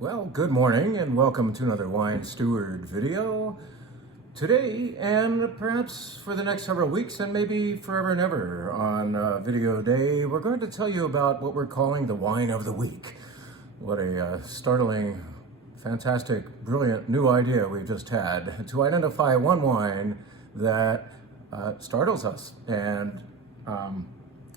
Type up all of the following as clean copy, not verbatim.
Well, good morning and welcome to another Wine Steward video. Today, and perhaps for the next several weeks and maybe forever and ever on video day, we're going to tell you about what we're calling the Wine of the Week. What a startling, fantastic, brilliant new idea we just had to identify one wine that startles us and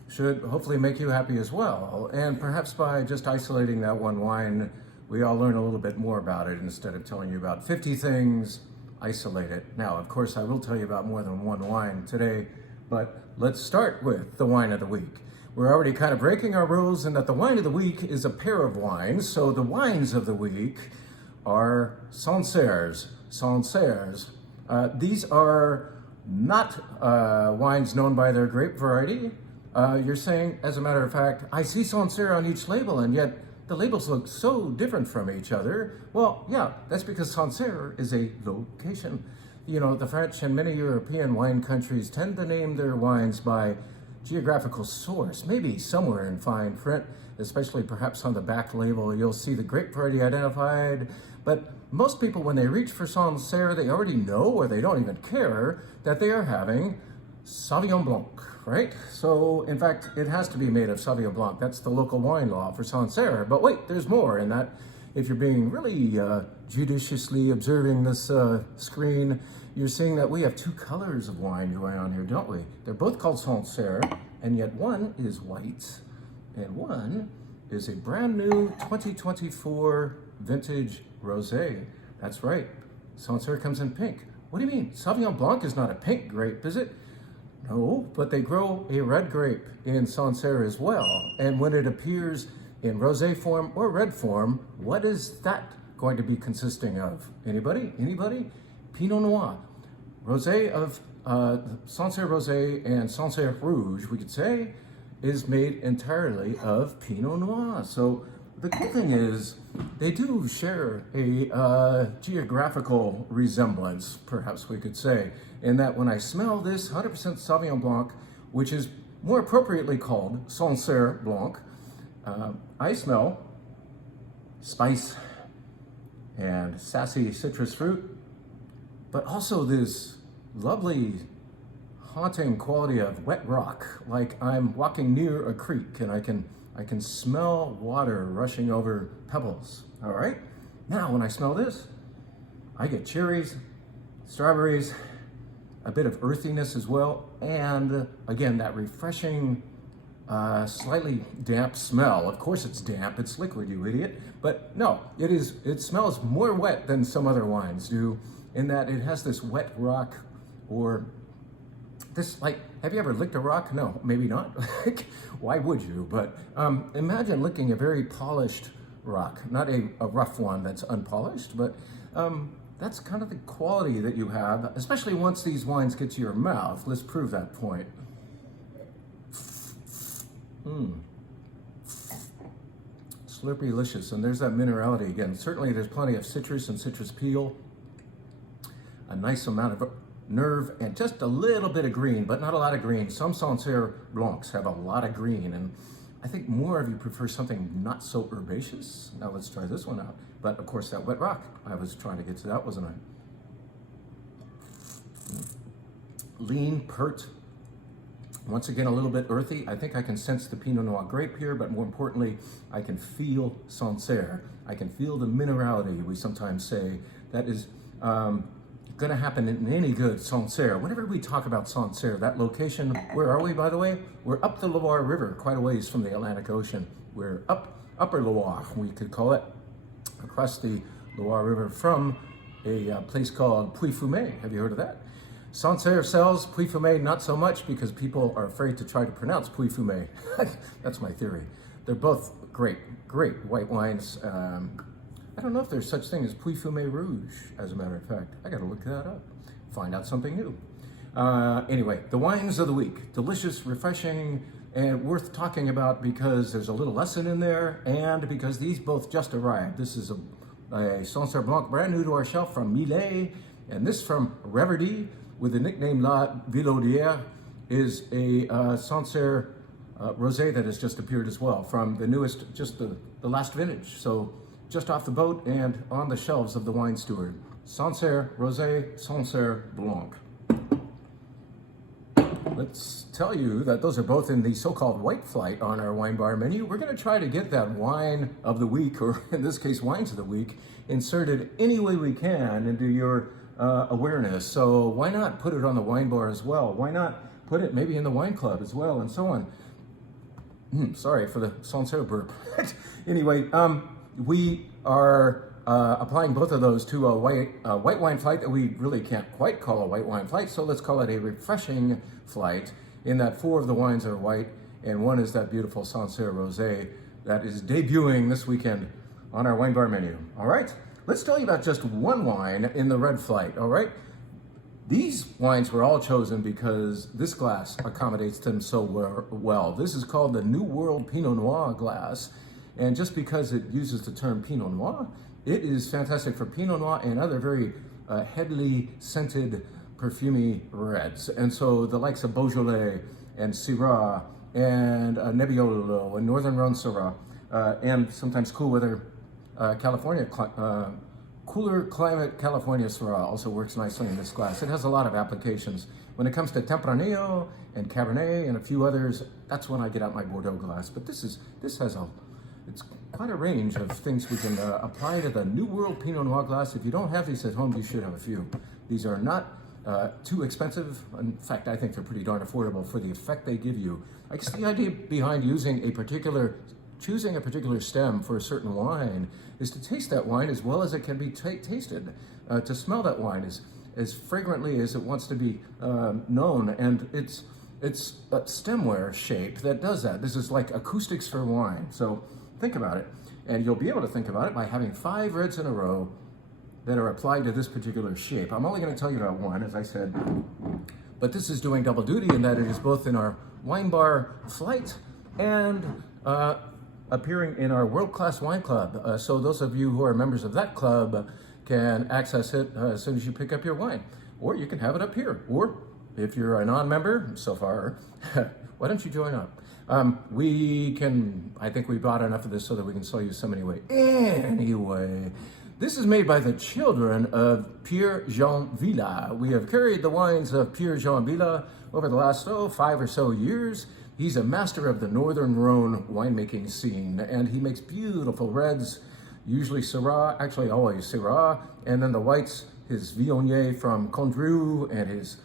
should hopefully make you happy as well. And perhaps by just isolating that one wine, we all learn a little bit more about it. Instead of telling you about 50 things, isolate it. Now, of course, I will tell you about more than one wine today, but let's start with the wine of the week. We're already kind of breaking our rules in that the wine of the week is a pair of wines. So the wines of the week are Sancerres. Sancerres. These are not wines known by their grape variety. You're saying, as a matter of fact, I see Sancerre on each label, and yet the labels look so different from each other. Well, yeah, that's because Sancerre is a location. You know, the French and many European wine countries tend to name their wines by geographical source, maybe somewhere in fine print, especially perhaps on the back label, you'll see the grape variety identified. But most people, when they reach for Sancerre, they already know, or they don't even care, that they are having Sauvignon Blanc, right? So, in fact, it has to be made of Sauvignon Blanc. That's the local wine law for Sancerre. But wait, there's more in that. If you're being really judiciously observing this screen, you're seeing that we have two colors of wine going on here, don't we? They're both called Sancerre, and yet one is white, and one is a brand new 2024 vintage rosé. That's right, Sancerre comes in pink. What do you mean? Sauvignon Blanc is not a pink grape, is it? No, but they grow a red grape in Sancerre as well. And when it appears in rosé form or red form, what is that going to be consisting of? Anybody? Anybody? Pinot Noir. Rosé of Sancerre Rosé and Sancerre Rouge, we could say, is made entirely of Pinot Noir. So the cool thing is they do share a geographical resemblance, perhaps we could say, in that when I smell this 100% Sauvignon Blanc, which is more appropriately called Sancerre Blanc, I smell spice and sassy citrus fruit, but also this lovely, haunting quality of wet rock, like I'm walking near a creek and I can smell water rushing over pebbles, all right? Now, when I smell this, I get cherries, strawberries, a bit of earthiness as well, and again, that refreshing, slightly damp smell. Of course it's damp, it's liquid, you idiot. But no, it smells more wet than some other wines do, in that it has this wet rock, or this, like, have you ever licked a rock? No, maybe not. Why would you? But imagine licking a very polished rock, not a rough one that's unpolished, but that's kind of the quality that you have, especially once these wines get to your mouth. Let's prove that point. Slurpy-licious, and there's that minerality again. Certainly there's plenty of citrus and citrus peel, a nice amount of nerve, and just a little bit of green, but not a lot of green. Some Sancerre Blancs have a lot of green, and I think more of you prefer something not so herbaceous. Now let's try this one out. But of course, that wet rock, I was trying to get to that, wasn't I? Lean, pert. Once again, a little bit earthy. I think I can sense the Pinot Noir grape here, but more importantly, I can feel Sancerre. I can feel the minerality, we sometimes say, that is going to happen in any good Sancerre. Whenever we talk about Sancerre, that location, where are we, by the way? We're up the Loire River, quite a ways from the Atlantic Ocean. We're upper Loire, we could call it, across the Loire River from a place called Puy-Fumé. Have you heard of that? Sancerre sells, Puy-Fumé not so much, because people are afraid to try to pronounce Puy-Fumé. That's my theory. They're both great white wines. I don't know if there's such thing as Puy-Fumé Rouge, as a matter of fact. I gotta look that up, find out something new. Anyway, the wines of the week. Delicious, refreshing, and worth talking about because there's a little lesson in there, and because these both just arrived. This is a Sancerre Blanc, brand new to our shelf from Millet, and this from Reverdy, with the nickname La Vilaudière, is a Sancerre rosé that has just appeared as well from the newest, just the last vintage. So just off the boat and on the shelves of the Wine Steward. Sancerre Rosé, Sancerre Blanc. Let's tell you that those are both in the so-called white flight on our wine bar menu. We're going to try to get that wine of the week, or in this case, wines of the week, inserted any way we can into your awareness. So why not put it on the wine bar as well? Why not put it maybe in the wine club as well, and so on? Sorry for the Sancerre burp. Anyway, we are applying both of those to a white wine flight that we really can't quite call a white wine flight, so let's call it a refreshing flight, in that 4 of the wines are white and 1 is that beautiful Sancerre Rosé that is debuting this weekend on our wine bar menu. All right, let's tell you about just one wine in the red flight. All right, these wines were all chosen because this glass accommodates them so well. This is called the New World Pinot Noir glass, and just because it uses the term Pinot Noir, it is fantastic for Pinot Noir and other very heavily scented, perfumey reds. And so the likes of Beaujolais and Syrah and Nebbiolo and Northern Rhone Syrah and sometimes cool weather California, cooler climate California Syrah also works nicely in this glass. It has a lot of applications. When it comes to Tempranillo and Cabernet and a few others, that's when I get out my Bordeaux glass. But this has it's quite a range of things we can apply to the New World Pinot Noir glass. If you don't have these at home, you should have a few. These are not too expensive. In fact, I think they're pretty darn affordable for the effect they give you. I guess the idea behind choosing a particular stem for a certain wine is to taste that wine as well as it can be tasted, to smell that wine as fragrantly as it wants to be known, and it's a stemware shape that does that. This is like acoustics for wine. So think about it, and you'll be able to think about it by having 5 reds in a row that are applied to this particular shape. I'm only going to tell you about one, as I said, but this is doing double duty in that it is both in our wine bar flight and appearing in our world-class wine club. So those of you who are members of that club can access it as soon as you pick up your wine, or you can have it up here. Or if you're a non-member so far, why don't you join up? I think we bought enough of this so that we can sell you some anyway. Anyway, this is made by the children of Pierre Jean Villa. We have carried the wines of Pierre Jean Villa over the last 5 or so years. He's a master of the Northern Rhone winemaking scene, and he makes beautiful reds, usually Syrah, actually always Syrah, and then the whites, his Viognier from Condrieu and his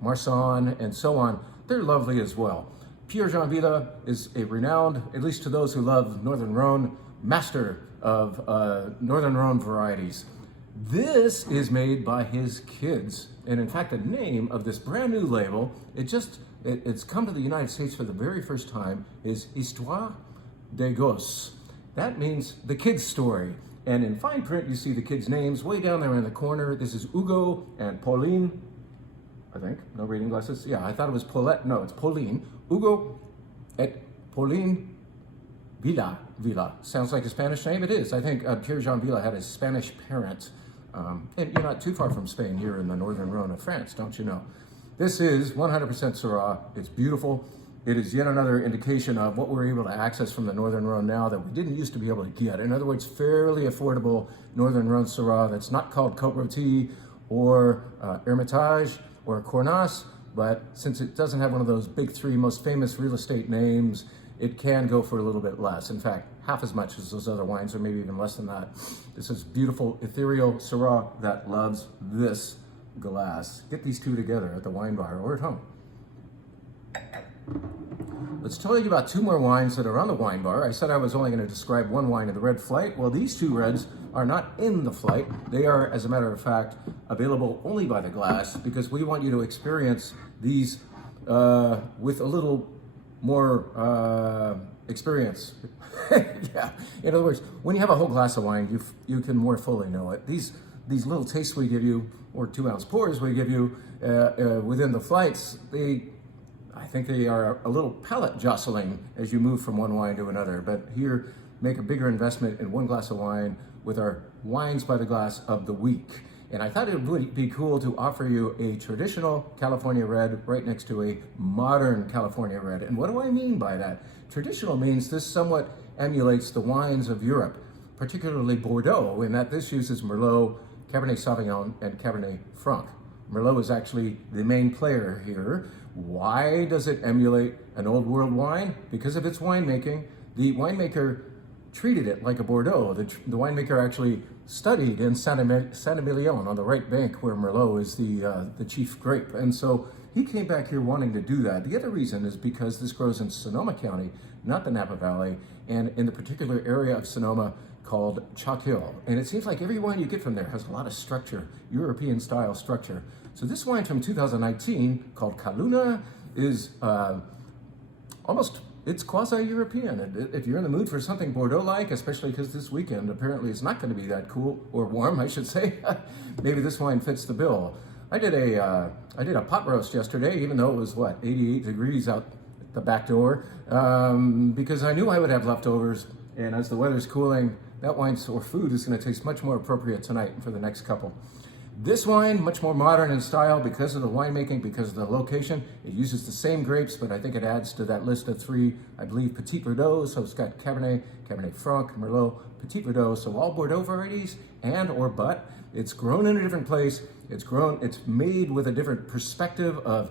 Marsanne and so on. They're lovely as well. Pierre Jean Villa is a renowned, at least to those who love Northern Rhone, master of Northern Rhone varieties. This is made by his kids, and in fact the name of this brand new label, it's come to the United States for the very first time, is Histoire des Gosses. That means the kids' story. And in fine print, you see the kids' names way down there in the corner. This is Hugo and Pauline, I think. No reading glasses? Yeah, I thought it was Paulette. No, it's Pauline. Hugo et Pauline Villa. Sounds like a Spanish name? It is. I think Pierre Jean Villa had a Spanish parent. And you're not too far from Spain here in the Northern Rhone of France, don't you know? This is 100% Syrah. It's beautiful. It is yet another indication of what we're able to access from the Northern Rhone now that we didn't used to be able to get. In other words, fairly affordable Northern Rhone Syrah that's not called Côte Rôtie or Hermitage or Cornas, but since it doesn't have one of those big 3 most famous real estate names, it can go for a little bit less. In fact, half as much as those other wines, or maybe even less than that. This is beautiful, ethereal Syrah that loves this glass. Get these two together at the wine bar or at home. Let's tell you about 2 more wines that are on the wine bar. I said I was only going to describe one wine in the red flight. Well, these 2 reds are not in the flight. They are, as a matter of fact, available only by the glass because we want you to experience these with a little more experience. Yeah. In other words, when you have a whole glass of wine, you can more fully know it. These little tastes we give you, or 2-ounce pours we give you within the flights, I think they are a little palate jostling as you move from one wine to another. But here, make a bigger investment in one glass of wine with our Wines by the Glass of the week. And I thought it would be cool to offer you a traditional California red right next to a modern California red. And what do I mean by that? Traditional means this somewhat emulates the wines of Europe, particularly Bordeaux, in that this uses Merlot, Cabernet Sauvignon, and Cabernet Franc. Merlot is actually the main player here. Why does it emulate an old world wine? Because of its winemaking. The winemaker treated it like a Bordeaux. The winemaker actually studied in Saint-Emilion on the right bank where Merlot is the chief grape. And so he came back here wanting to do that. The other reason is because this grows in Sonoma County, not the Napa Valley, and in the particular area of Sonoma called Chalk Hill. And it seems like every wine you get from there has a lot of structure, European style structure. So this wine from 2019 called Caluna is it's quasi-European. If you're in the mood for something Bordeaux-like, especially because this weekend apparently it's not going to be that cool or warm, I should say, maybe this wine fits the bill. I did a pot roast yesterday, even though it was 88 degrees out the back door, because I knew I would have leftovers. And as the weather's cooling, that wine or food is going to taste much more appropriate tonight and for the next couple. This wine, much more modern in style because of the winemaking, because of the location. It uses the same grapes, but I think it adds to that list of 3, I believe, Petit Verdot. So it's got Cabernet, Cabernet Franc, Merlot, Petit Verdot. So all Bordeaux varieties but it's grown in a different place. It's made with a different perspective of,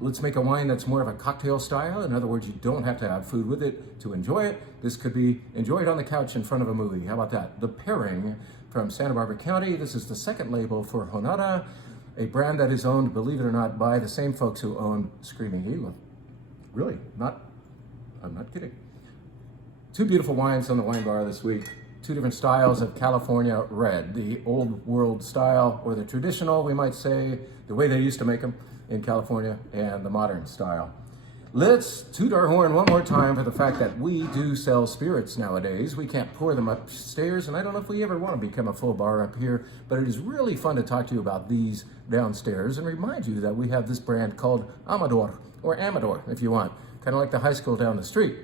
let's make a wine that's more of a cocktail style. In other words, you don't have to have food with it to enjoy it. This could be enjoyed on the couch in front of a movie. How about that? The Pairing from Santa Barbara County. This is the second label for Jonata, a brand that is owned, believe it or not, by the same folks who own Screaming Eagle. Really, I'm not kidding. 2 beautiful wines on the wine bar this week. 2 different styles of California red, the old world style, or the traditional, we might say, the way they used to make them in California, and the modern style. Let's toot our horn one more time for the fact that we do sell spirits nowadays. We can't pour them upstairs, and I don't know if we ever want to become a full bar up here, but it is really fun to talk to you about these downstairs and remind you that we have this brand called Amador, or Amador if you want, kind of like the high school down the street.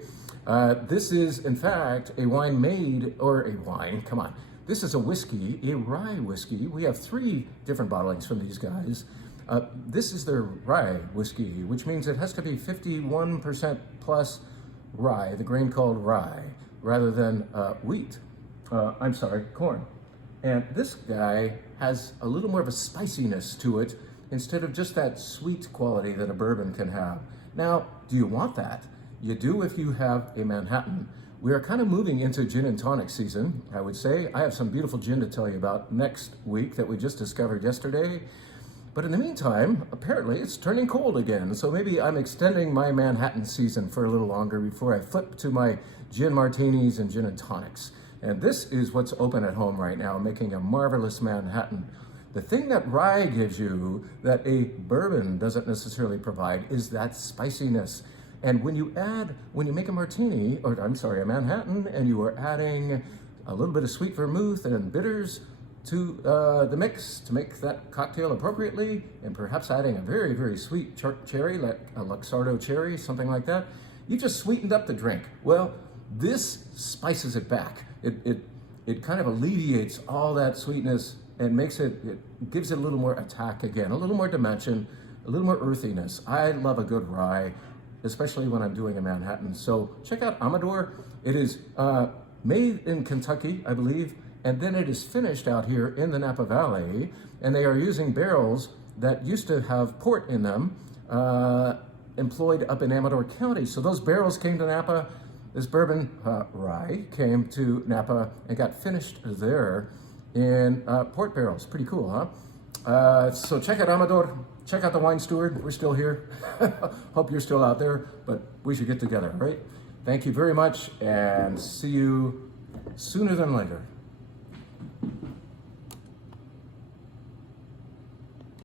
This is, in fact, a wine This is a whiskey, a rye whiskey. We have 3 different bottlings from these guys. This is their rye whiskey, which means it has to be 51% plus rye, the grain called rye, rather than wheat. Corn. And this guy has a little more of a spiciness to it instead of just that sweet quality that a bourbon can have. Now, do you want that? You do if you have a Manhattan. We are kind of moving into gin and tonic season, I would say. I have some beautiful gin to tell you about next week that we just discovered yesterday. But in the meantime, apparently it's turning cold again. So maybe I'm extending my Manhattan season for a little longer before I flip to my gin martinis and gin and tonics. And this is what's open at home right now, making a marvelous Manhattan. The thing that rye gives you that a bourbon doesn't necessarily provide is that spiciness. And when you make a martini, a Manhattan, and you are adding a little bit of sweet vermouth and bitters to the mix to make that cocktail appropriately, and perhaps adding a very, very sweet cherry, like a Luxardo cherry, something like that, you just sweetened up the drink. Well, this spices it back. It kind of alleviates all that sweetness and it gives it a little more attack again, a little more dimension, a little more earthiness. I love a good rye, especially when I'm doing a Manhattan. So check out Amador. It is made in Kentucky, I believe, and then it is finished out here in the Napa Valley, and they are using barrels that used to have port in them, employed up in Amador County. So those barrels came to Napa. This bourbon rye came to Napa and got finished there in port barrels. Pretty cool, huh? So check out Amador. Check out the Wine Steward. We're still here. Hope you're still out there, but we should get together, right? Thank you very much, and see you sooner than later.